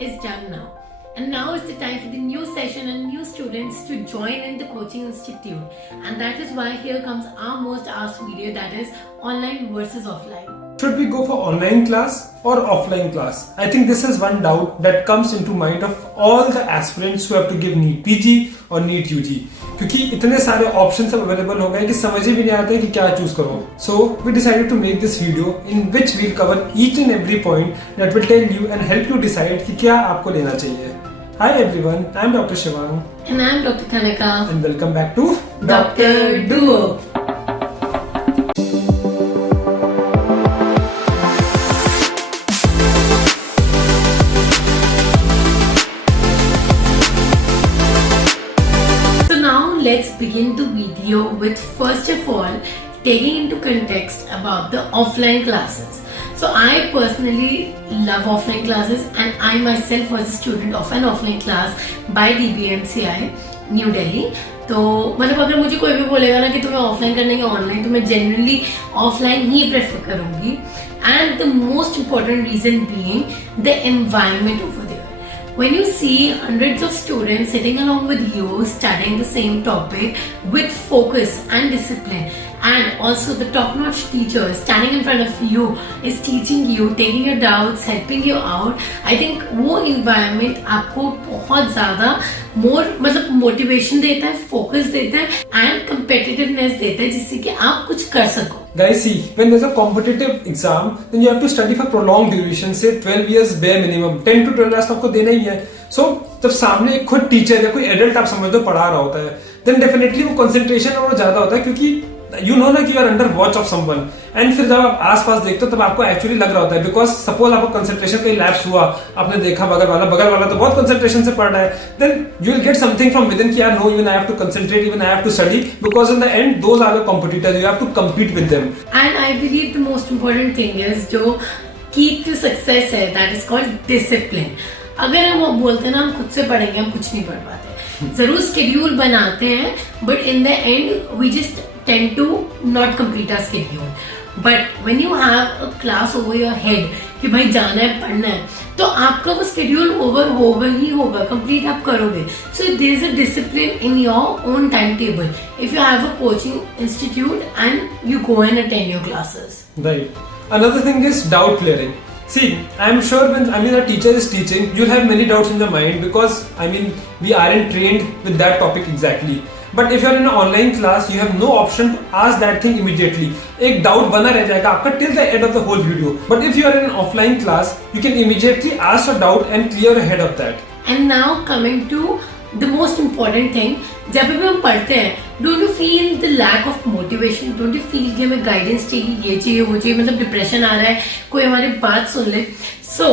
is done now. And now is the time for the new session and new students to join in the coaching institute. And that is why here comes our most asked video, that is online versus offline. Should we go for online class or offline class? I think this is one doubt that comes into mind of all the aspirants who have to give NEET PG or NEET UG. क्योंकि इतने सारे options अब available हो गए कि समझ ही भी नहीं आता है कि क्या चूज करो. So we decided to make this video in which we'll cover each and every point that will tell you and help you decide कि क्या आपको लेना चाहिए. Hi everyone, I am Dr. Shivang. And I am Dr. Kanika. And welcome back to Dr. Duo. Let's begin the video with first of all taking into context about the offline classes. So I personally love offline classes and I myself was a student of an offline class by DBMCI New Delhi. तो मतलब अगर मुझे कोई भी बोलेगा ना कि तुम्हें ऑफलाइन करना है या ऑनलाइन, तो मैं जनरली ऑफलाइन ही प्रेफर करूंगी. And the most important reason being the environment over there. When you see hundreds of students sitting along with you studying the same topic with focus and discipline, and also the top-notch teacher standing in front of you is teaching you, taking your doubts, helping you out, I think वो environment आपको बहुत ज़्यादा मतलब motivation देता है, focus देता है and competitiveness देता है जिससे कि आप कुछ कर सको. Guys, see, when there's a competitive exam, then you have to study for prolonged duration, say 12 years bare minimum, 10 to 12 hours तो आपको देना ही है. So, जब सामने एक खुद टीचर या कोई एडल्ट आप समझ दो पढ़ा रहा होता है, then definitely वो concentration और ज्यादा होता है क्योंकि you know ना कि you are under watch of someone. And फिर जब आप आस-पास देखते हो तब आपको actually लग रहा होता है because suppose आपको concentration कहीं lapse हुआ, आपने देखा बगल वाला तो बहुत concentration से पढ़ रहा है, then you will get something from within कि यार no, even I have to concentrate, even I have to study, because in the end those are the competitors, you have to compete with them. And I believe the most important thing is जो key to success है, that is called discipline. अगर हम वो बोलते हैं ना हम खुद से पढ़ेंगे, हम कुछ नहीं पढ़ पाते. जरूर schedule बनाते हैं, but in the end we just tend to not complete our schedule. But when you have a class over your head कि भाई जाना है पढ़ना है, तो आपका वो schedule over होगा ही होगा, complete आप करोगे. So there is a discipline in your own timetable. If you have a coaching institute and you go and attend your classes. Right. Another thing is doubt clearing. See, I'm sure when a teacher is teaching, you'll have many doubts in your mind because we aren't trained with that topic exactly. But if you're in an online class, you have no option to ask that thing immediately. एक doubt बना रह जाएगा आपका till the end of the whole video. But if you are in an offline class, you can immediately ask your doubt and clear your head of that. And now coming to the most important thing, जब भी हम पढ़ते हैं, don't you feel the lack of motivation? Don't you feel कि हमें guidance चाहिए, ये चाहिए, वो चाहिए, मतलब depression आ रहा है, कोई हमारी बात सुन ले. So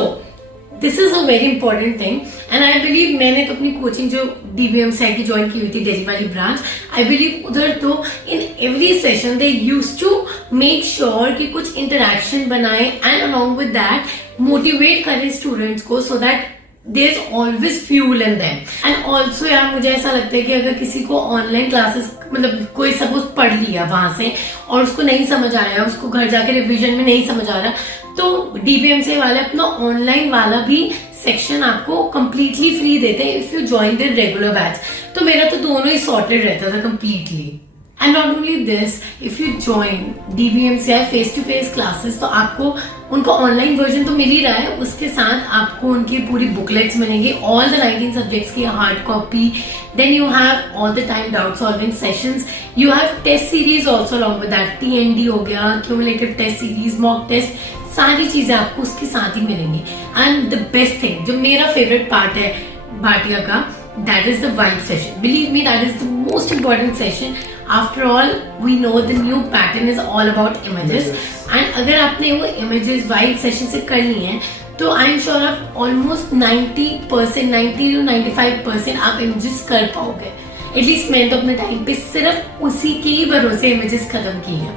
this is a very important thing, and I believe मैंने तो अपनी कोचिंग जो DBMCI की ज्वाइन की हुई थी दिल्ली वाली ब्रांच, I believe उधर तो in every session they used to make sure कि कुछ interaction बनाए and along with that motivate करें students को so that there's always fuel in them. And also यार मुझे ऐसा लगता है कि अगर किसी को ऑनलाइन क्लासेस मतलब कोई सपोज पढ़ लिया वहां से और उसको नहीं समझ आया, उसको घर जाके रिवीजन में नहीं समझ आ रहा, तो DBMCI वाले अपना ऑनलाइन वाला भी सेक्शन आपको कम्प्लीटली फ्री देते हैं if you join the regular batch. तो मेरा तो दोनों ही सॉर्टेड रहता था completely. And not only this, if you join DBMCI face-to-face classes, तो आपको उनका ऑनलाइन वर्जन तो मिल ही रहा है, उसके साथ आपको उनकी पूरी बुकलेट्स मिलेंगे, all the 19 subjects की hard copy. Then you have all the time doubt solving sessions. You have test series also along with that. TND हो गया, cumulative test series, mock test, सारी चीजें आपको उसके साथ ही मिलेंगी. And the best thing, जो मेरा फेवरेट पार्ट है भाटिया का, that is the vibe session. Believe me, that is the most important session. After all, we know the new pattern is all about images. And अगर आपने वो images vibe session से कर ली हैं, तो आई एम श्योर आप almost 90% 90 to 95% आप images कर पाओगे. एटलीस्ट मैंने तो अपने टाइम पे सिर्फ उसी के ही भरोसे images खत्म की हैं.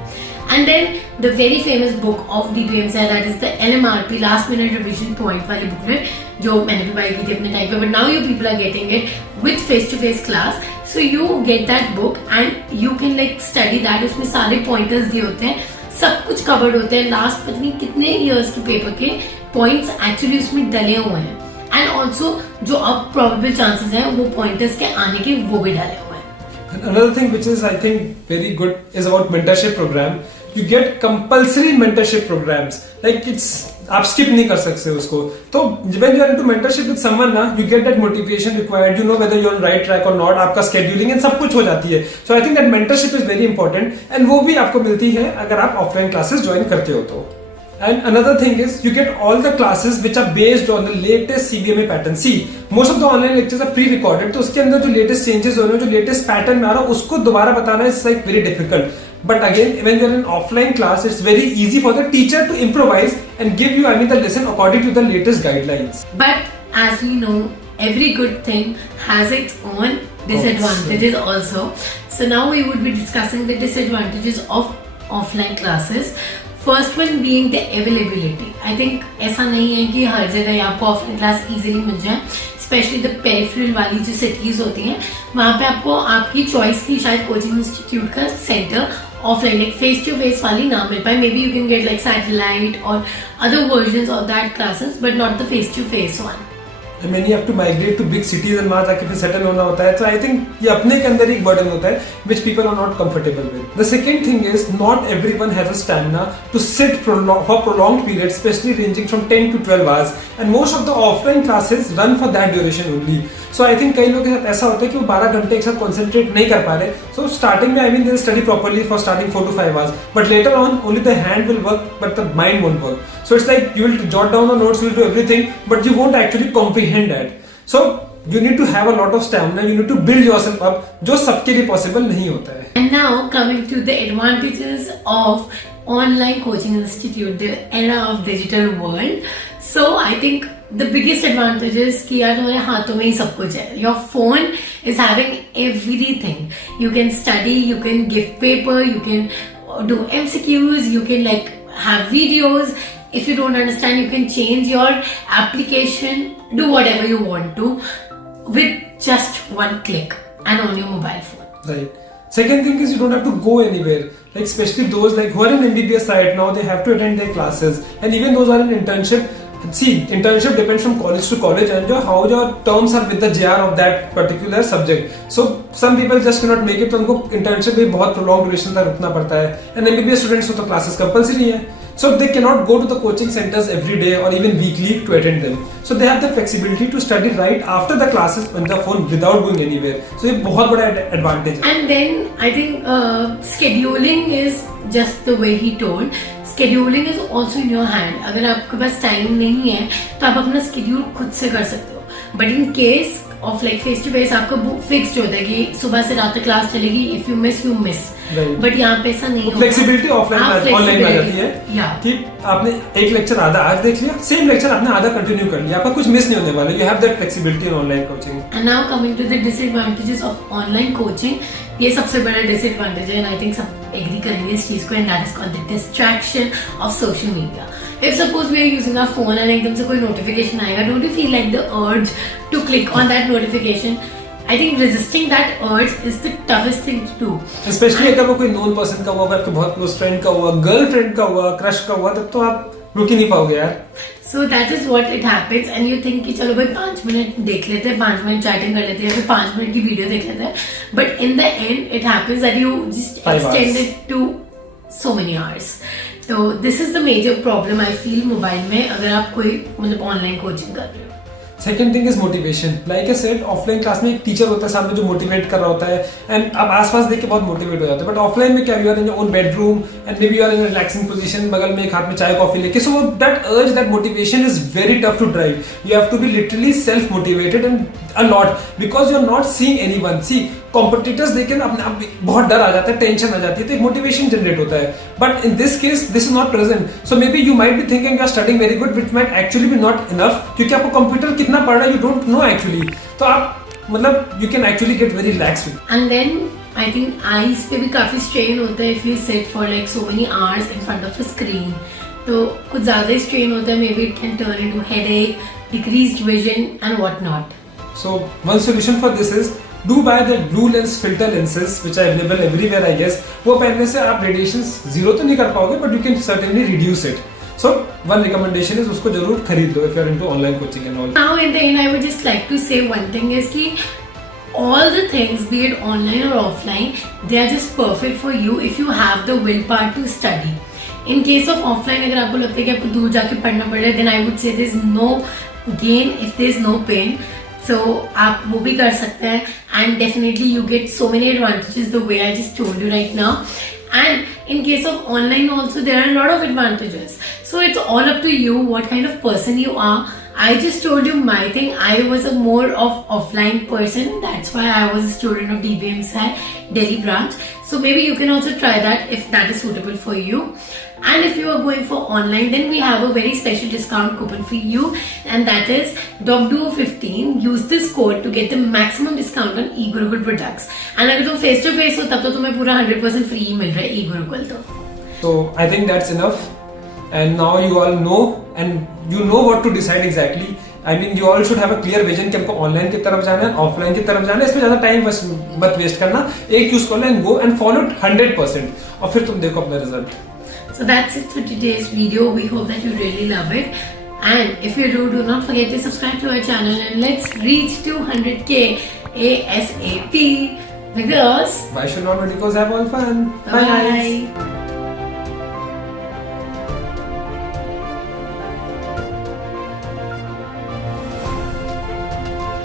And then the very famous book of DBMCI, that is the LMRP Last Minute Revision Point वाली booklet जो मैंने भी बाय की थी अपने टाइम पे, but now you people are getting it with face-to-face class. So you get that book and you can like study that. उसमें सारे pointers दिए होते हैं, सब कुछ covered होते हैं. लास्ट पता नहीं कितने years के पेपर के points actually उसमें डले हुए हैं. एंड ऑल्सो जो अब प्रोबेबल चांसेस हैं वो पॉइंटर्स के आने के वो भी डाले हुए हैं. And another thing which is I think very good is about mentorship program. You get compulsory mentorship programs. Like it's आप skip नहीं कर सकते उसको. तो when you are into mentorship with someone ना, you get that motivation required. You know whether you're on right track or not. आपका scheduling and सब कुछ हो जाती है. So I think that mentorship is very important. And वो भी आपको मिलती है अगर आप offline classes join करते हो तो. And another thing is you get all the classes which are based on the latest CBMA pattern. See, most of the online lectures are pre-recorded. तो उसके अंदर जो latest changes हो रहे हैं, जो latest pattern में आ रहा है, उसको दोबारा बताना is like very difficult. But again, when you're in offline class, it's very easy for the teacher to improvise and give you, the lesson according to the latest guidelines. But as we know, every good thing has its own disadvantages also. So now we would be discussing the disadvantages of offline classes. First one being the availability. I think ऐसा नहीं है कि हर जगह आपको offline class easily मिल जाए. Specially the peripheral वाली जो cities होती हैं वहाँ पे आपको आपकी चॉइस की शायद कोचिंग इंस्टीट्यूट का center offline like face to face वाली ना मिल पाए. Maybe you can get like satellite और other version of that classes but not the face to face one. And many have to migrate to big cities and वहाँ जाके फिर settle होना होता है. So I think ये अपने के अंदर एक burden होता है which people are not comfortable with. The second thing is not everyone has a stamina to sit for prolonged periods, especially ranging from 10 to 12 hours. And most of the offline classes run for that duration only. So I think कई लोगों के साथ ऐसा होता है कि वो 12 घंटे एक साथ concentrate नहीं कर पा रहे. So starting में they study properly for starting 4 to 5 hours. But later on only the hand will work but the mind won't work. So it's like you will jot down the notes, you will do everything, but you won't actually comprehend that. So you need to have a lot of stamina. You need to build yourself up, जो सबके लिए possible नहीं होता है. And now coming to the advantages of online coaching institute, the era of digital world. So I think the biggest advantage is कि यार तुम्हारे हाथों में ही सब कुछ है. Your phone is having everything. You can study, you can give paper, you can do MCQs, you can like have videos. If you don't understand, you can change your application, do whatever you want to with just one click and on your mobile phone. Right. Second thing is you don't have to go anywhere. Like especially those like who are in MBBS right now, they have to attend their classes. And even those are in internship. See, internship depends from college to college and how your terms are with the JR of that particular subject. So some people just cannot make it. तो उनको internship भी बहुत prolonged duration तक रुकना पड़ता है. And MBBS students को तो classes compulsory है. So they cannot go to the coaching centers every day or even weekly to attend them. So they have the flexibility to study right after the classes on the phone without going anywhere. So ये बहुत बड़ा advantage है. And then I think scheduling is just the way he told. Scheduling is also in your hand. अगर आपके पास time नहीं है तो आप अपना स्केड्यूल खुद से कर सकते हो. But in case of like face to face आपका फिक्स्ड होता है कि सुबह से रात तक क्लास चलेगी. If you miss you miss. But यहाँ पे ऐसा नहीं होता. फ्लेक्सिबिलिटी ऑफलाइन ऑनलाइन में जाती है कि आपने एक लेक्चर आधा आज देख लिया, सेम लेक्चर आपने आधा कंटिन्यू कर लिया, आपका कुछ मिस नहीं होने वाला. You have that flexibility in online coaching. And now coming to the disadvantages of online coaching. ये सबसे बड़ा डिसएडवांटेज है एंड आई थिंक सब एग्री करेंगे इस चीज को. And that is called the distraction of social media. If suppose we are using our phone and एकदम से कोई notification आएगा, don't you feel like the urge to click on that notification? I think resisting that urge is the toughest thing to do. Especially अगर वो कोई known person का हुआ, आपके बहुत close friend का हुआ, girlfriend का हुआ, crush का हुआ, तब तो आप रुक ही नहीं पाओगे यार. So that is what it happens and you think कि चलो भाई 5 मिनट देख लेते हैं, 5 मिनट chatting कर लेते हैं, फिर 5 मिनट की वीडियो देख लेते हैं. But in the end it happens that you just extend it to so many hours. तो this is the major problem I feel mobile में अगर आप कोई मतलब ऑनलाइन कोचिंग कर रहे हो. Second thing is motivation. Like I said offline class में एक टीचर होता है सामने जो मोटिवेट कर रहा होता है एंड आप आसपास देख के बहुत मोटिवेट हो जाते हैं. बट ऑफलाइन में क्या you are in your own bedroom and maybe you are in relaxing position, बगल में एक हाथ में चाय कॉफी लेके. So that urge that motivation is very tough to drive. You have to be literally self motivated and a lot because you are not seeing anyone. See competitors देख के अपने आप बहुत डर आ जाता है, टेंशन आ जाती है, तो एक मोटिवेशन जनरेट होता है. But in this case this is not present. So maybe you might be thinking you are studying very good which might actually be not enough क्योंकि आपको कंप्यूटर कितना पढ़ रहा है यू डोंट नो एक्चुअली. तो आप मतलब you can actually get very relax. And then I think eyes पे भी काफी स्ट्रेन होता है if you sit for like so many hours in front of the screen. तो कुछ ज्यादा ही स्ट्रेन होता है. Maybe it can turn into headache, decreased vision and what not. So one solution for this is do buy the blue lens filter lenses which are available everywhere I guess. वो पहनने से आप radiations zero तो नहीं कर पाओगे but you can certainly reduce it. So one recommendation is उसको जरूर खरीद लो if you are into online coaching and all. Now in the end, I would just like to say one thing is कि all the things, be it online or offline, they are just perfect for you if you have the willpower to study. In case of offline, अगर आपको लगता है कि आपको दूर जाके पढ़ना पड़ रहा है, then I would say there is no gain if there is no pain. So आप वो भी कर सकते हैं and definitely you get so many advantages the way I just told you right now. And in case of online also, there are a lot of advantages. So it's all up to you what kind of person you are. I just told you my thing. I was a more of offline person. That's why I was a student of DBMSI Delhi branch. So maybe you can also try that if that is suitable for you. And if you are going for online, then we have a very special discount coupon for you, and that is DocDuo15. Use this code to get the maximum discount on eGurukul products. And अगर तुम face to face हो तब तो तुम्हें पूरा 100% free मिल रहा है eGurukul तो. So I think that's enough. And now you all know and you know what to decide exactly. I mean you all should have a clear vision कि हमको ऑनलाइन की तरफ जाना है, ऑफलाइन की तरफ जाना है. इसमें ज्यादा टाइम मत वेस्ट करना. एक यूज कर लो and go and follow it 100%. और फिर तुम देखो अपना result. So that's it for today's video. We hope that you really love it. And if you do not forget to subscribe to our channel and let's reach 200k ASAP. Because Why should not medical have all fun? bye.